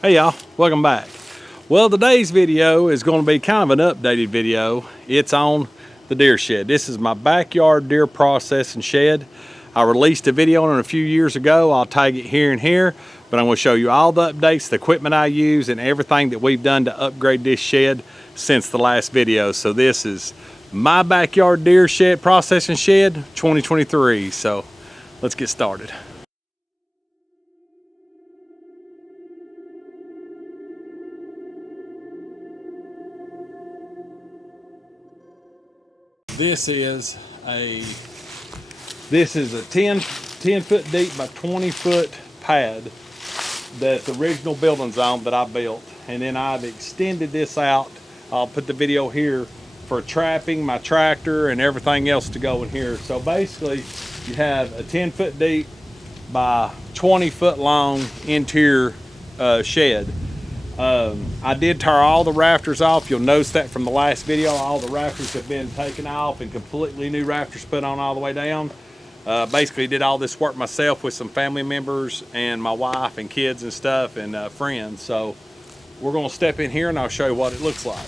Hey y'all, welcome back. Well, today's video is going to be kind of an updated video. It's on the deer shed. This is my backyard deer processing shed. I released a video on it a few years ago. I'll tag it here and here, but I'm going to show you all the updates, the equipment I use, and everything that we've done to upgrade this shed since the last video. So this is my backyard deer shed processing shed 2023. So let's get started. This is a 10 foot deep by 20 foot pad that the original building's on that I built, and then I've extended this out. I'll put the video here for trapping my tractor and everything else to go in here. So basically you have a 10 foot deep by 20 foot long interior shed. I did tear all the rafters off. You'll notice that from the last video. All the rafters have been taken off and completely new rafters put on all the way down. Basically did all this work myself with some family members and my wife and kids and stuff and friends. So we're going to step in here and I'll show you what it looks like.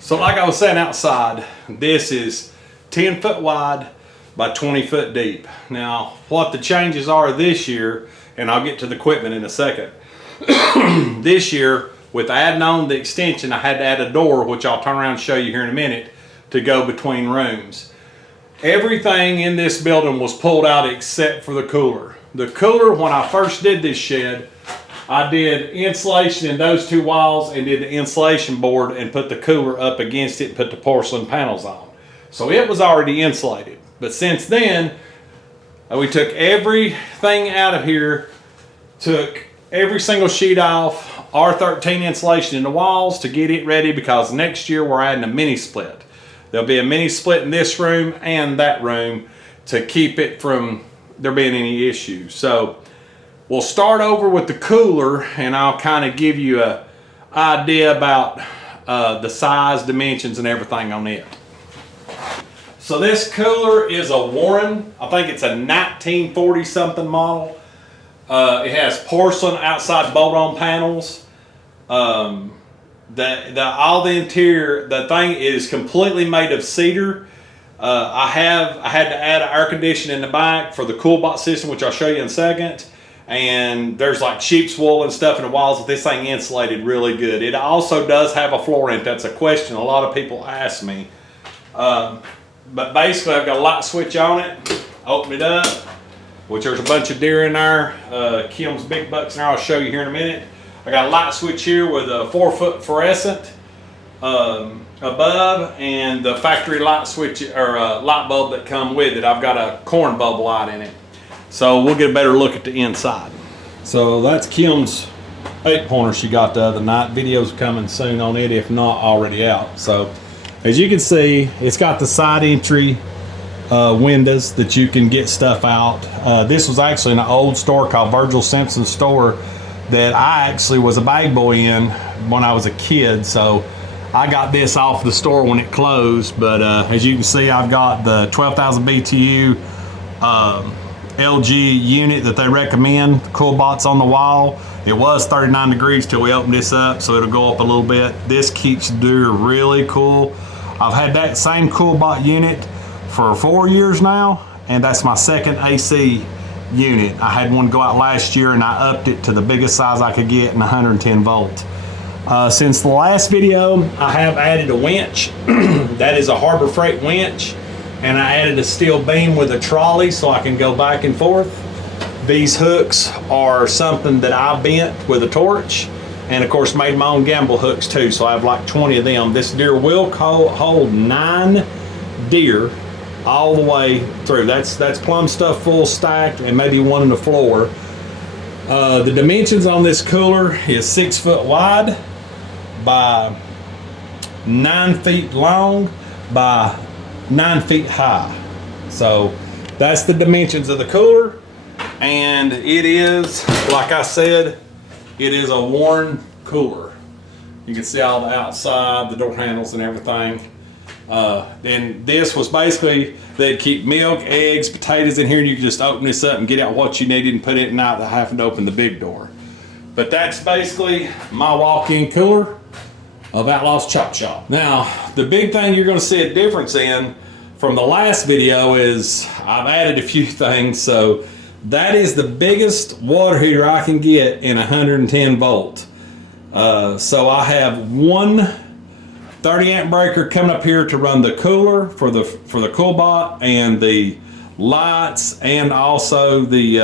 So like I was saying outside, this is 10 foot wide by 20 foot deep. Now, what the changes are this year, and I'll get to the equipment in a second. This year, with adding on the extension, I had to add a door, which I'll turn around and show you here in a minute, to go between rooms. Everything in this building was pulled out except for the cooler. The cooler, when I first did this shed, I did insulation in those two walls and did the insulation board and put the cooler up against it and put the porcelain panels on. So it was already insulated. But since then, we took everything out of here, took every single sheet off, R13 insulation in the walls to get it ready, because next year we're adding a mini split. There'll be a mini split in this room and that room to keep it from there being any issues. So we'll start over with the cooler, and I'll kind of give you an idea about the size, dimensions, and everything on it. So this cooler is a Warren. I think it's a 1940 something model. It has porcelain outside bolt-on panels. All the interior, the thing is completely made of cedar. I had to add an air conditioner in the back for the cool box system, which I'll show you in a second. And there's like sheep's wool and stuff in the walls. This thing insulated really good. It also does have a floor in it. That's a question a lot of people ask me. But basically I've got a light switch on it. Open it up, which there's a bunch of deer in there. Kim's big bucks in there. I'll show you here in a minute. I got a light switch here with a 4-foot fluorescent above, and the factory light switch or light bulb that come with it. I've got a corn bulb light in it. So we'll get a better look at the inside. So that's Kim's 8-pointer she got the other night. Video's coming soon on it, if not already out. So as you can see, it's got the side entry windows that you can get stuff out. This was actually an old store called Virgil Simpson store that I actually was a bag boy in when I was a kid. So I got this off the store when it closed. But as you can see, I've got the 12,000 BTU LG unit that they recommend, cool box on the wall. It was 39 degrees till we opened this up, so it'll go up a little bit. This keeps deer really cool. I've had that same cool box unit for 4 years now, and that's my second AC unit. I had one go out last year and I upped it to the biggest size I could get in 110 volt. Since the last video, I have added a winch. That is a Harbor Freight winch. And I added a steel beam with a trolley so I can go back and forth. These hooks are something that I bent with a torch, and of course made my own gamble hooks too, so I have like 20 of them. This deer will hold 9 deer all the way through. That's plumb stuff full stacked, and maybe one on the floor. The dimensions on this cooler is 6 foot wide by 9 feet long by 9 feet high. So that's the dimensions of the cooler. And it is, like I said, it is a Warren cooler. You can see all the outside, the door handles and everything. And this was basically, they'd keep milk, eggs, potatoes in here, and you could just open this up and get out what you needed and put it in out without having to open the big door. But that's basically my walk-in cooler of Outlaws Chop Shop. Now, the big thing you're gonna see a difference in from the last video is I've added a few things. So that is the biggest water heater I can get in 110 volt. So I have one 30 amp breaker coming up here to run the cooler for the CoolBot and the lights, and also the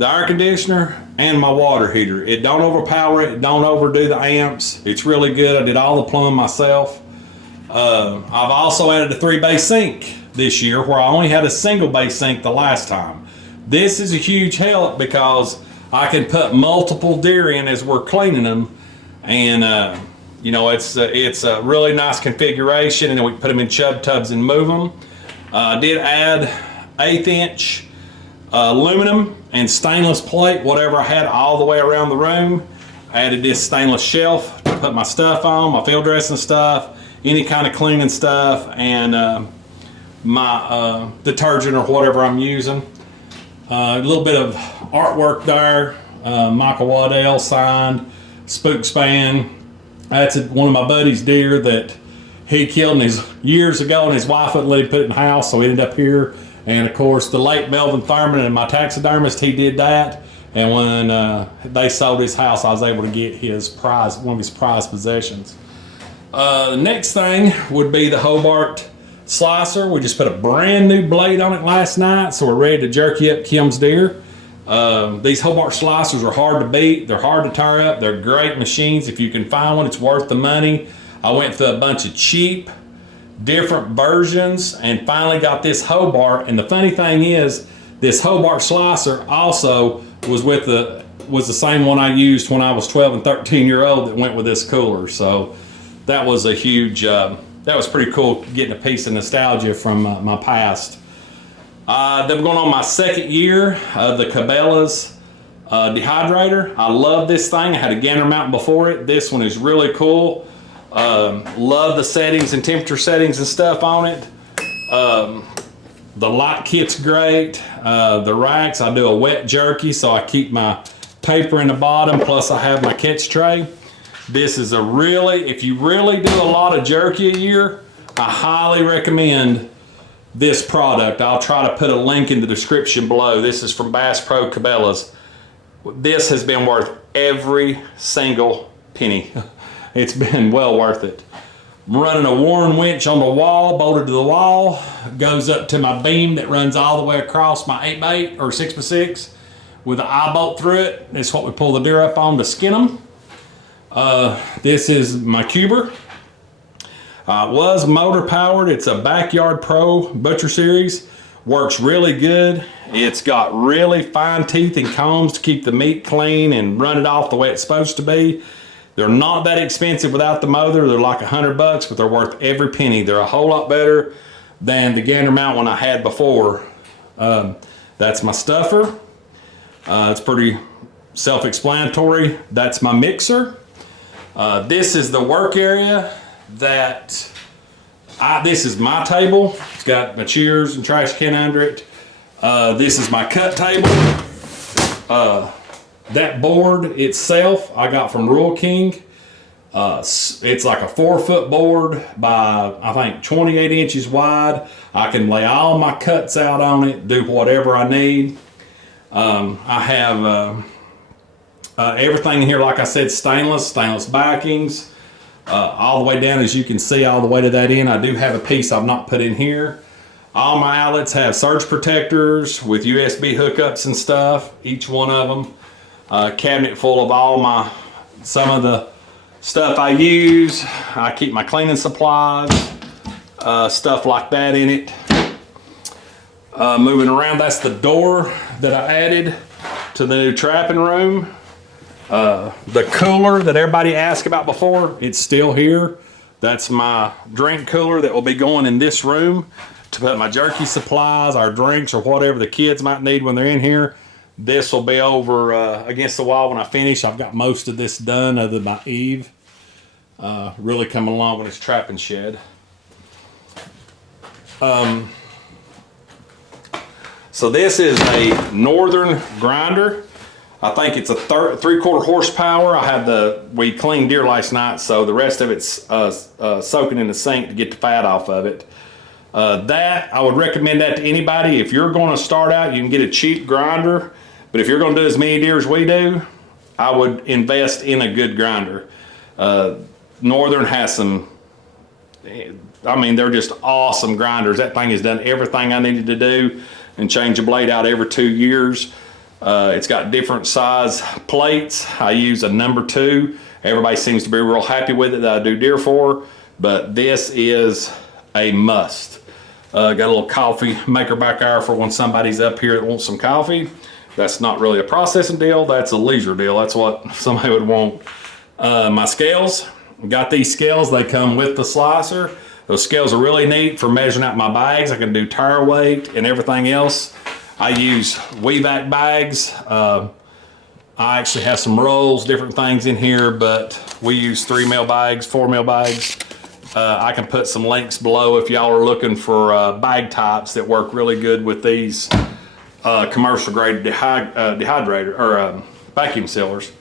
air conditioner and my water heater. It don't overpower it, don't overdo the amps. It's really good. I did all the plumbing myself. I've also added a 3-bay sink this year, where I only had a single bay sink the last time. This is a huge help because I can put multiple deer in as we're cleaning them, and you know, it's a really nice configuration, and then we put them in chub tubs and move them. I did add 1/8 inch aluminum and stainless plate, whatever I had all the way around the room. I added this stainless shelf to put my stuff on, my field dressing stuff, any kind of cleaning stuff, and my detergent or whatever I'm using. A little bit of artwork there, Michael Waddell signed, spook span. That's one of my buddy's deer that he killed years ago, and his wife wouldn't let him put it in the house, so he ended up here. And of course, the late Melvin Thurman and my taxidermist, he did that. And when they sold his house, I was able to get his prize, one of his prized possessions. The next thing would be the Hobart slicer. We just put a brand new blade on it last night, so we're ready to jerky up Kim's deer. These Hobart slicers are hard to beat. They're hard to tear up. They're great machines. If you can find one, it's worth the money. I went through a bunch of cheap, different versions, and finally got this Hobart. And the funny thing is, this Hobart slicer also was the same one I used when I was 12 and 13-year-old that went with this cooler. So that was a huge, that was pretty cool, getting a piece of nostalgia from my past. Then going on my second year of the Cabela's dehydrator. I love this thing. I had a Gander Mountain before it. This one is really cool. Love the settings and temperature settings and stuff on it. The light kit's great. The racks, I do a wet jerky, so I keep my paper in the bottom, plus I have my catch tray. This is if you really do a lot of jerky a year, I highly recommend this product. I'll try to put a link in the description below. This is from Bass Pro Cabela's. This has been worth every single penny. It's been well worth it. I'm running a Warren winch on the wall, bolted to the wall, goes up to my beam that runs all the way across my 8x8 or 6x6 with an eye bolt through it. This is what we pull the deer up on to skin them. This is my cuber. It was motor powered. It's a Backyard Pro Butcher Series. Works really good. It's got really fine teeth and combs to keep the meat clean and run it off the way it's supposed to be. They're not that expensive without the motor. They're like $100, but they're worth every penny. They're a whole lot better than the Gander Mountain one I had before. That's my stuffer. It's pretty self-explanatory. That's my mixer. This is the work area that this is my table. It's got my chairs and trash can under it. This is my cut table. That board itself I got from Rural King. It's like a 4-foot board by I think 28 inches wide. I can lay all my cuts out on it, do whatever I need. I have everything in here, like I said, stainless backings. All the way down, as you can see, all the way to that end. I do have a piece I've not put in here. All my outlets have surge protectors with USB hookups and stuff, each one of them. Cabinet full of some of the stuff I use. I keep my cleaning supplies, stuff like that in it. Moving around, that's the door that I added to the new trapping room. The cooler that everybody asked about before, it's still here. That's my drink cooler that will be going in this room to put my jerky supplies, our drinks, or whatever the kids might need when they're in here. This will be over against the wall when I finish. I've got most of this done other than my Eve. Really coming along with this trapping shed. So this is a Northern grinder. I think it's a 3/4 horsepower. We cleaned deer last night, so the rest of it's soaking in the sink to get the fat off of it. That I would recommend that to anybody. If you're going to start out, you can get a cheap grinder, but if you're going to do as many deer as we do, I would invest in a good grinder. Northern has some, I mean, they're just awesome grinders. That thing has done everything I needed to do and change the blade out every 2 years. It's got different size plates. I use a number 2. Everybody seems to be real happy with it that I do deer for, but this is a must. Got a little coffee maker back there for when somebody's up here that wants some coffee. That's not really a processing deal, that's a leisure deal. That's what somebody would want. My scales, got these scales, they come with the slicer. Those scales are really neat for measuring out my bags. I can do tire weight and everything else. I use WeVac bags. I actually have some rolls, different things in here, but we use 3 mil bags, 4 mil bags. I can put some links below if y'all are looking for bag types that work really good with these commercial grade dehydrator or vacuum sealers.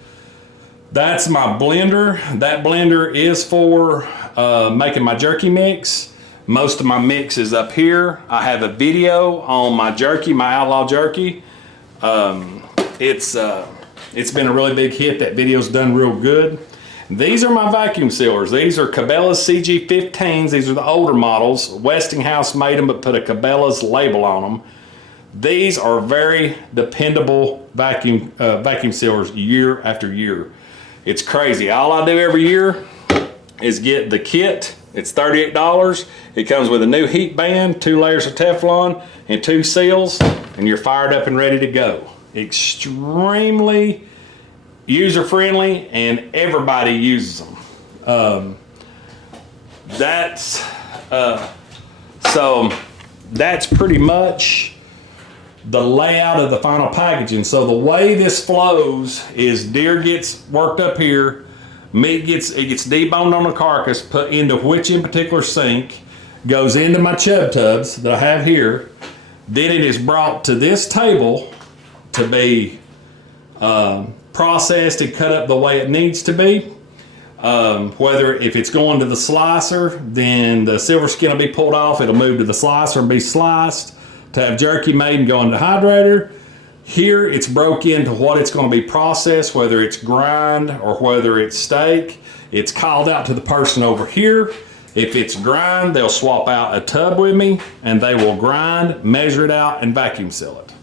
That's my blender. That blender is for making my jerky mix. Most of my mix is up here. I have a video on my jerky, my Outlaw Jerky. It's been a really big hit. That video's done real good. These are my vacuum sealers. These are Cabela's CG15s. These are the older models. Westinghouse made them but put a Cabela's label on them. These are very dependable vacuum sealers year after year. It's crazy. All I do every year is get the kit. It's $38. It comes with a new heat band, 2 layers of Teflon, and 2 seals, and you're fired up and ready to go. Extremely user-friendly, and everybody uses them. So that's pretty much the layout of the final packaging. So the way this flows is deer gets worked up here, meat gets deboned on the carcass, put into which in particular sink, goes into my chub tubs that I have here. Then it is brought to this table to be processed and cut up the way it needs to be. Whether if it's going to the slicer, then the silver skin will be pulled off. It'll move to the slicer and be sliced to have jerky made and go in the hydrator. Here it's broke into what it's going to be processed, whether it's grind or whether it's steak. It's called out to the person over here. If it's grind, they'll swap out a tub with me and they will grind, measure it out, and vacuum seal it.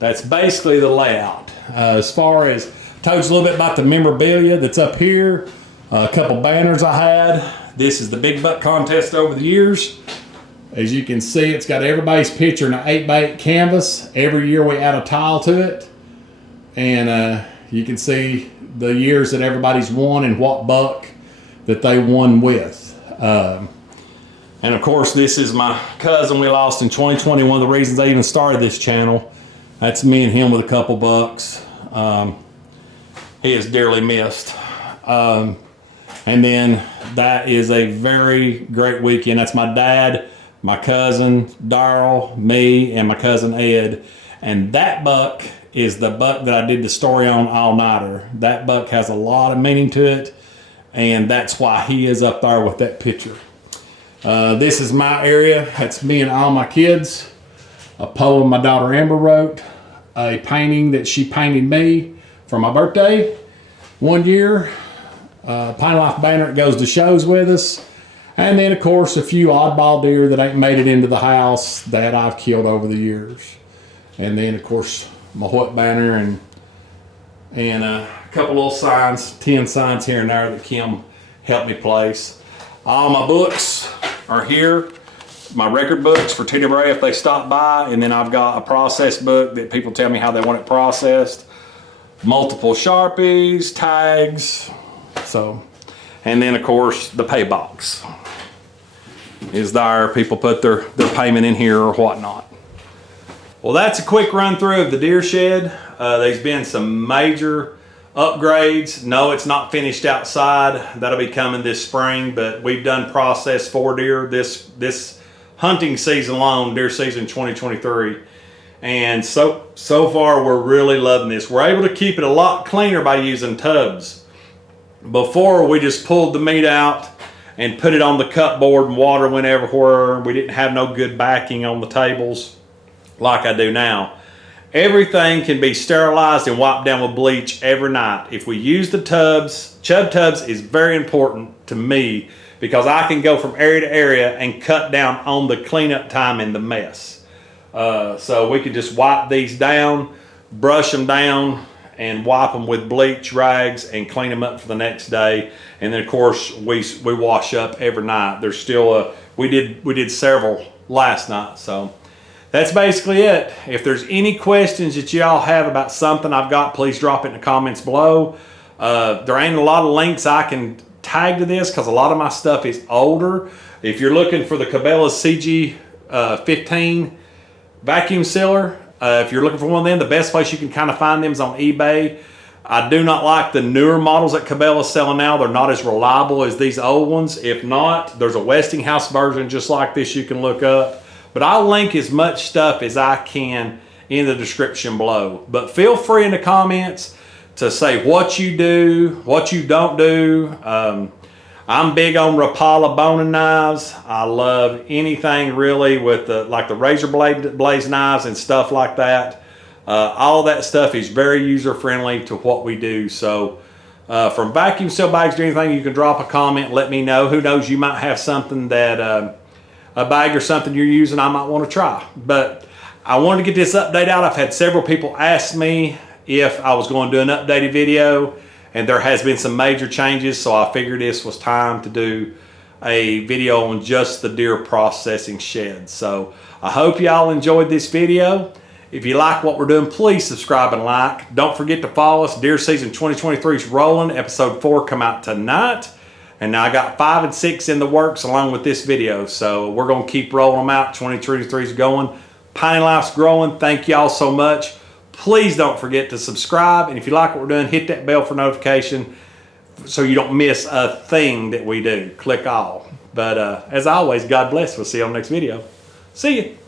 That's basically the layout. As far as, told you a little bit about the memorabilia that's up here. A couple banners I had. This is the Big Buck contest over the years. As you can see, it's got everybody's picture in an 8x8 canvas. Every year we add a tile to it. And you can see the years that everybody's won and what buck that they won with. And of course, this is my cousin we lost in 2020. One of the reasons I even started this channel. That's me and him with a couple bucks. He is dearly missed. And then that is a very great weekend. That's my dad, my cousin Darryl, me, and my cousin Ed. And that buck is the buck that I did the story on All Nighter. That buck has a lot of meaning to it, and that's why he is up there with that picture. This is my area. That's me and all my kids. A poem my daughter Amber wrote. A painting that she painted me for my birthday one year. Pine Life banner that goes to shows with us. And then, of course, a few oddball deer that ain't made it into the house that I've killed over the years. And then, of course, my what banner and a couple little signs, 10 signs here and there that Kim helped me place. All my books are here. My record books for TWA if they stop by. And then I've got a process book that people tell me how they want it processed. Multiple Sharpies, tags. So, and then, of course, the pay box. is there. People put their payment in here or whatnot. Well, that's a quick run through of the deer shed. There's been some major upgrades. No, it's not finished outside. That'll be coming this spring, but we've done process for deer this hunting season alone, deer season 2023. And so far we're really loving this. We're able to keep it a lot cleaner by using tubs. Before, we just pulled the meat out and put it on the cupboard and water went everywhere. We didn't have no good backing on the tables like I do now. Everything can be sterilized and wiped down with bleach every night. If we use the tubs, Chub Tubs is very important to me because I can go from area to area and cut down on the cleanup time and the mess. So we could just wipe these down, brush them down, and wipe them with bleach rags and clean them up for the next day. And then of course we wash up every night. There's still we did several last night. So that's basically it. If there's any questions that y'all have about something I've got, please drop it in the comments below. There ain't a lot of links I can tag to this because a lot of my stuff is older. If you're looking for the Cabela's CG15 vacuum sealer, if you're looking for one of them, the best place you can kind of find them is on eBay. I do not like the newer models that Cabela's selling now. They're not as reliable as these old ones. If not, there's a Westinghouse version just like this you can look up. But I'll link as much stuff as I can in the description below. But feel free in the comments to say what you do, what you don't do. I'm big on Rapala boning knives. I love anything really with the razor blades knives and stuff like that. All that stuff is very user friendly to what we do. So from vacuum seal bags to anything, you can drop a comment, let me know. Who knows, you might have something that a bag or something you're using I might want to try. But I wanted to get this update out. I've had several people ask me if I was going to do an updated video, and there has been some major changes, so I figured this was time to do a video on just the deer processing shed. So I hope y'all enjoyed this video. If you like what we're doing, please subscribe and like. Don't forget to follow us. Deer season 2023 is rolling. Episode 4 come out tonight. And now I got 5 and 6 in the works along with this video. So we're going to keep rolling them out. 2023 is going. Pine Life's growing. Thank y'all so much. Please don't forget to subscribe. And if you like what we're doing, hit that bell for notification so you don't miss a thing that we do. Click all. But as always, God bless. We'll see you on the next video. See you.